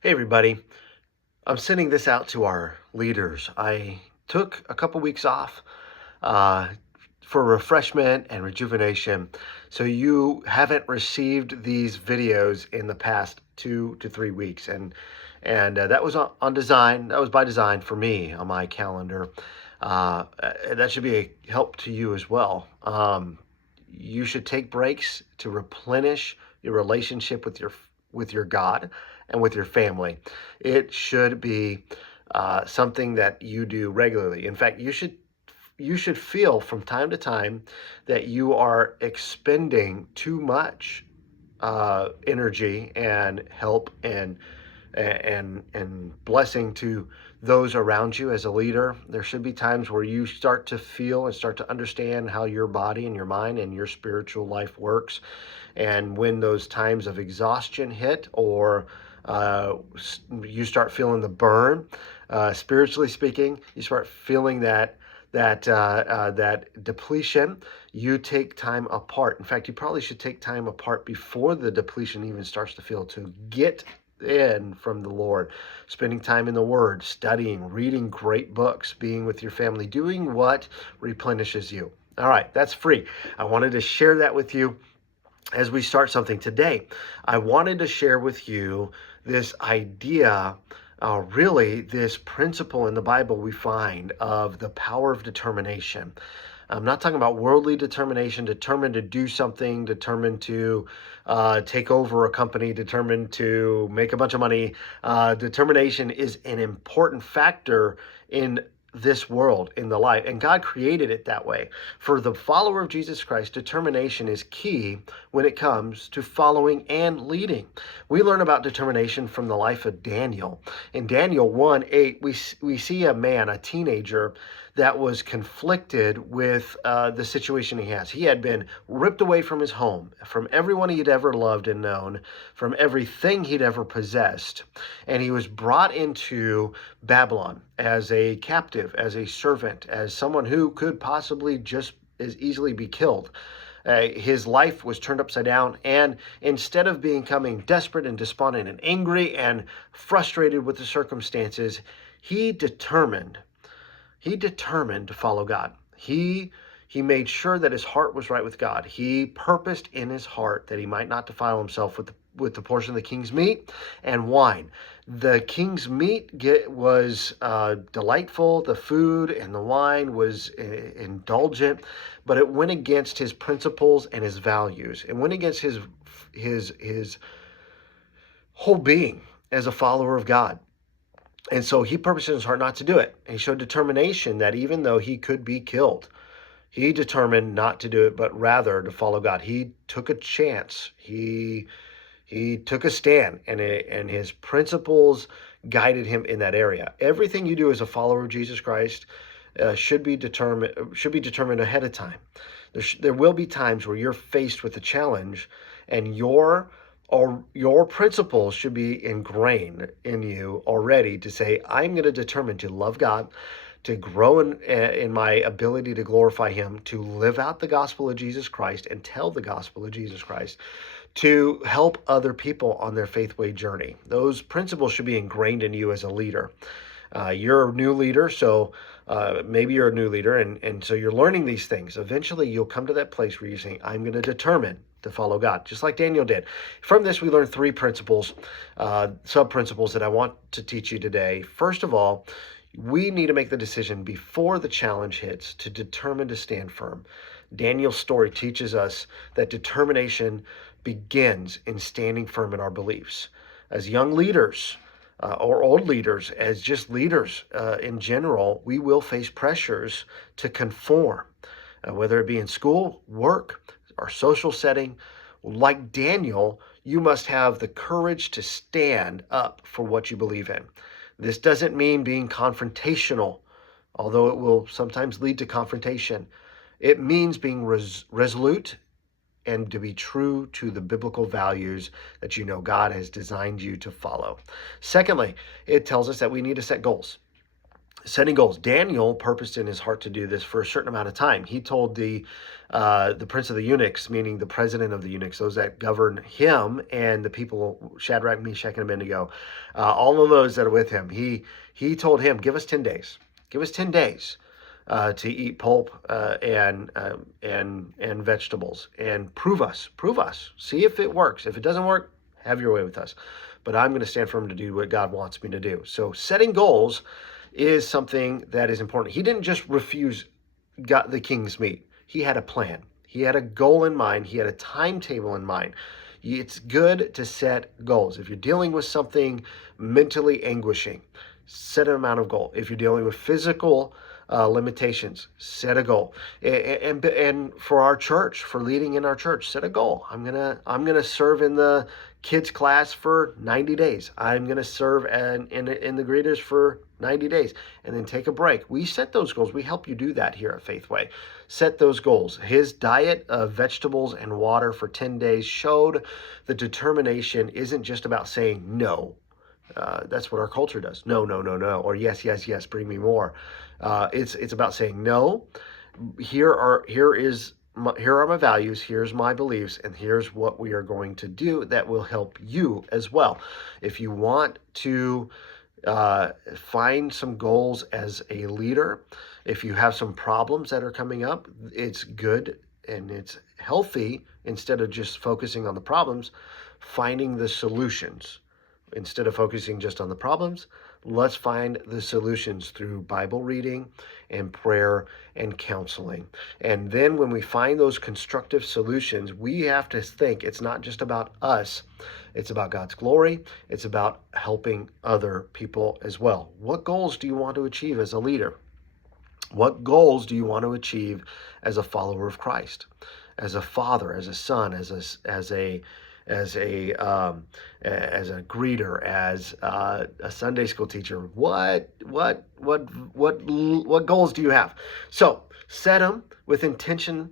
Hey, everybody. I'm sending this out to our leaders. I took a couple weeks off uh, for refreshment and rejuvenation. So you haven't received these videos in the past 2 to 3 weeks. And that was on design. That was by design for me on my calendar. That should be a help to you as well. You should take breaks to replenish your relationship with your God and with your family. It should be something that you do regularly. In fact, you should feel from time to time that you are expending too much energy and help and blessing to those around you as a leader. There should be times where you start to feel and start to understand how your body and your mind and your spiritual life works. And when those times of exhaustion hit, or you start feeling the burn, spiritually speaking, you start feeling that depletion, you take time apart. In fact, you probably should take time apart before the depletion even starts to feel, to get in from the Lord, spending time in the Word, studying, reading great books, being with your family, doing what replenishes you. All right, that's free. I wanted to share that with you as we start something today. I wanted to share with you this idea, really this principle in the Bible we find of the power of determination. I'm not talking about worldly determination, determined to do something, determined to take over a company, determined to make a bunch of money. Determination is an important factor in this world, in the life, and God created it that way. For the follower of Jesus Christ, determination is key when it comes to following and leading. We learn about determination from the life of Daniel. In Daniel 1:8, we see a man, a teenager, that was conflicted with the situation he has. He had been ripped away from his home, from everyone he'd ever loved and known, from everything he'd ever possessed, and he was brought into Babylon as a captive, as a servant, as someone who could possibly just as easily be killed. His life was turned upside down, and instead of becoming desperate and despondent and angry and frustrated with the circumstances, he determined to follow God. He made sure that his heart was right with God. He purposed in his heart that he might not defile himself with the portion of the king's meat and wine. The king's meat was delightful. The food and the wine was indulgent, but it went against his principles and his values. It went against his whole being as a follower of God. And so he purposed in his heart not to do it. And he showed determination that even though he could be killed, he determined not to do it, but rather to follow God. He took a chance. He took a stand, and his principles guided him in that area. Everything you do as a follower of Jesus Christ should be determined ahead of time. There will be times where you're faced with a challenge, and your principles should be ingrained in you already to say, I'm going to determine to love God, to grow in my ability to glorify him, to live out the gospel of Jesus Christ and tell the gospel of Jesus Christ, to help other people on their faith-way journey. Those principles should be ingrained in you as a leader. You're a new leader, so maybe you're a new leader, and so you're learning these things. Eventually, you'll come to that place where you're saying, I'm going to determine to follow God, just like Daniel did. From this, we learn three principles, sub-principles that I want to teach you today. First of all, we need to make the decision before the challenge hits to determine to stand firm. Daniel's story teaches us that determination begins in standing firm in our beliefs. As young leaders, or old leaders, as just leaders in general, we will face pressures to conform, whether it be in school, work, or social setting. Like Daniel, you must have the courage to stand up for what you believe in. This doesn't mean being confrontational, although it will sometimes lead to confrontation. It means being resolute and to be true to the biblical values that you know God has designed you to follow. Secondly, it tells us that we need to set goals. Setting goals. Daniel purposed in his heart to do this for a certain amount of time. He told the prince of the eunuchs, meaning the president of the eunuchs, those that govern him, and the people, Shadrach, Meshach, and Abednego, all of those that are with him. He told him, give us 10 days. Give us 10 days to eat pulp and vegetables, and prove us. See if it works. If it doesn't work, have your way with us. But I'm going to stand firm to do what God wants me to do. So setting goals is something that is important. He didn't just refuse the king's meat. He had a plan. He had a goal in mind. He had a timetable in mind. It's good to set goals. If you're dealing with something mentally anguishing, set an amount of goal. If you're dealing with physical limitations, set a goal. And for our church, for leading in our church, set a goal. I'm gonna serve in the kids class for 90 days. I'm gonna serve in the greeters for 90 days, and then take a break. We set those goals. We help you do that here at Faithway. Set those goals. His diet of vegetables and water for 10 days showed the determination isn't just about saying no. That's what our culture does. No, or yes, bring me more. It's about saying no. Here are my values. Here's my beliefs, and here's what we are going to do that will help you as well. If you want to find some goals as a leader, if you have some problems that are coming up, it's good and it's healthy, instead of just focusing on the problems, finding the solutions. Instead of focusing just on the problems, let's find the solutions through Bible reading and prayer and counseling. And then when we find those constructive solutions, we have to think it's not just about us. It's about God's glory. It's about helping other people as well. What goals do you want to achieve as a leader? What goals do you want to achieve as a follower of Christ? As a father, as a son, as a greeter, as a Sunday school teacher. What goals do you have? So set them with intentional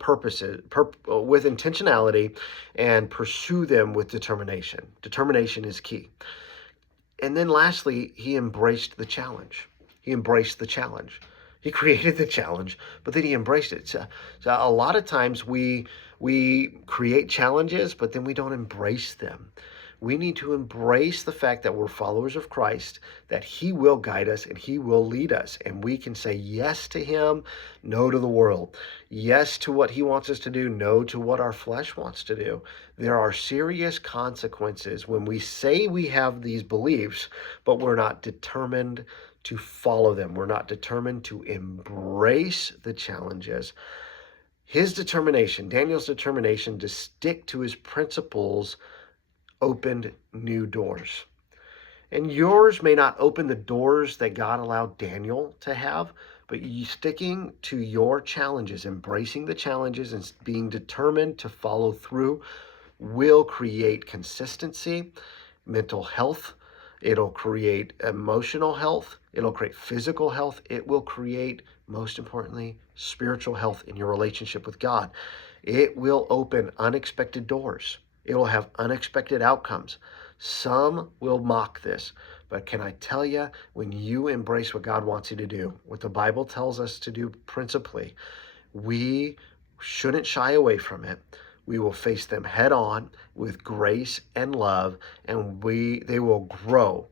purposes, with intentionality, and pursue them with determination. Determination is key. And then lastly, he embraced the challenge. He created the challenge, but then he embraced it. So a lot of times we create challenges, but then we don't embrace them. We need to embrace the fact that we're followers of Christ, that he will guide us and he will lead us. And we can say yes to him, no to the world. Yes to what he wants us to do, no to what our flesh wants to do. There are serious consequences when we say we have these beliefs, but we're not determined to follow them. We're not determined to embrace the challenges. Daniel's determination to stick to his principles opened new doors. And yours may not open the doors that God allowed Daniel to have, but you sticking to your challenges, embracing the challenges, and being determined to follow through will create consistency, mental health. It'll create emotional health. It'll create physical health. It will create, most importantly, spiritual health in your relationship with God. It will open unexpected doors. It will have unexpected outcomes. Some will mock this, but can I tell you, when you embrace what God wants you to do, what the Bible tells us to do principally, we shouldn't shy away from it. We will face them head on with grace and love, and they will grow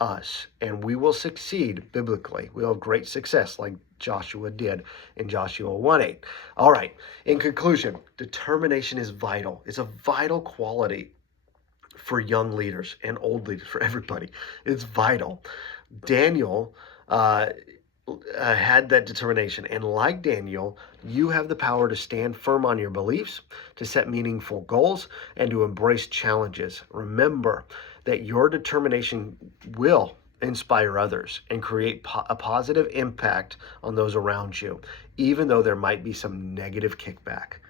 us, and we will succeed biblically. We'll have great success like Joshua did in Joshua 1:8. All right, in conclusion, determination is vital. It's a vital quality for young leaders and old leaders, for everybody. It's vital. Daniel had that determination. And like Daniel, you have the power to stand firm on your beliefs, to set meaningful goals, and to embrace challenges. Remember that your determination will inspire others and create a positive impact on those around you, even though there might be some negative kickback.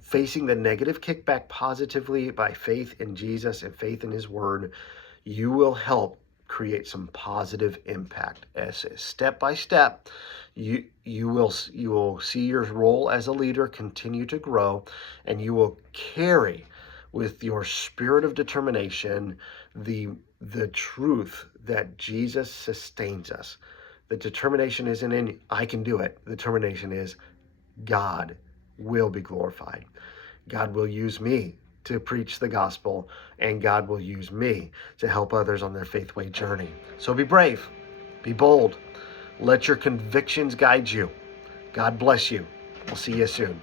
Facing the negative kickback positively by faith in Jesus and faith in his word, you will help create some positive impact. As step by step, you will see your role as a leader continue to grow, and you will carry with your spirit of determination, the truth that Jesus sustains us. The determination isn't in, I can do it. The determination is, God will be glorified. God will use me to preach the gospel, and God will use me to help others on their faith way journey. So be brave, be bold, let your convictions guide you. God bless you. We'll see you soon.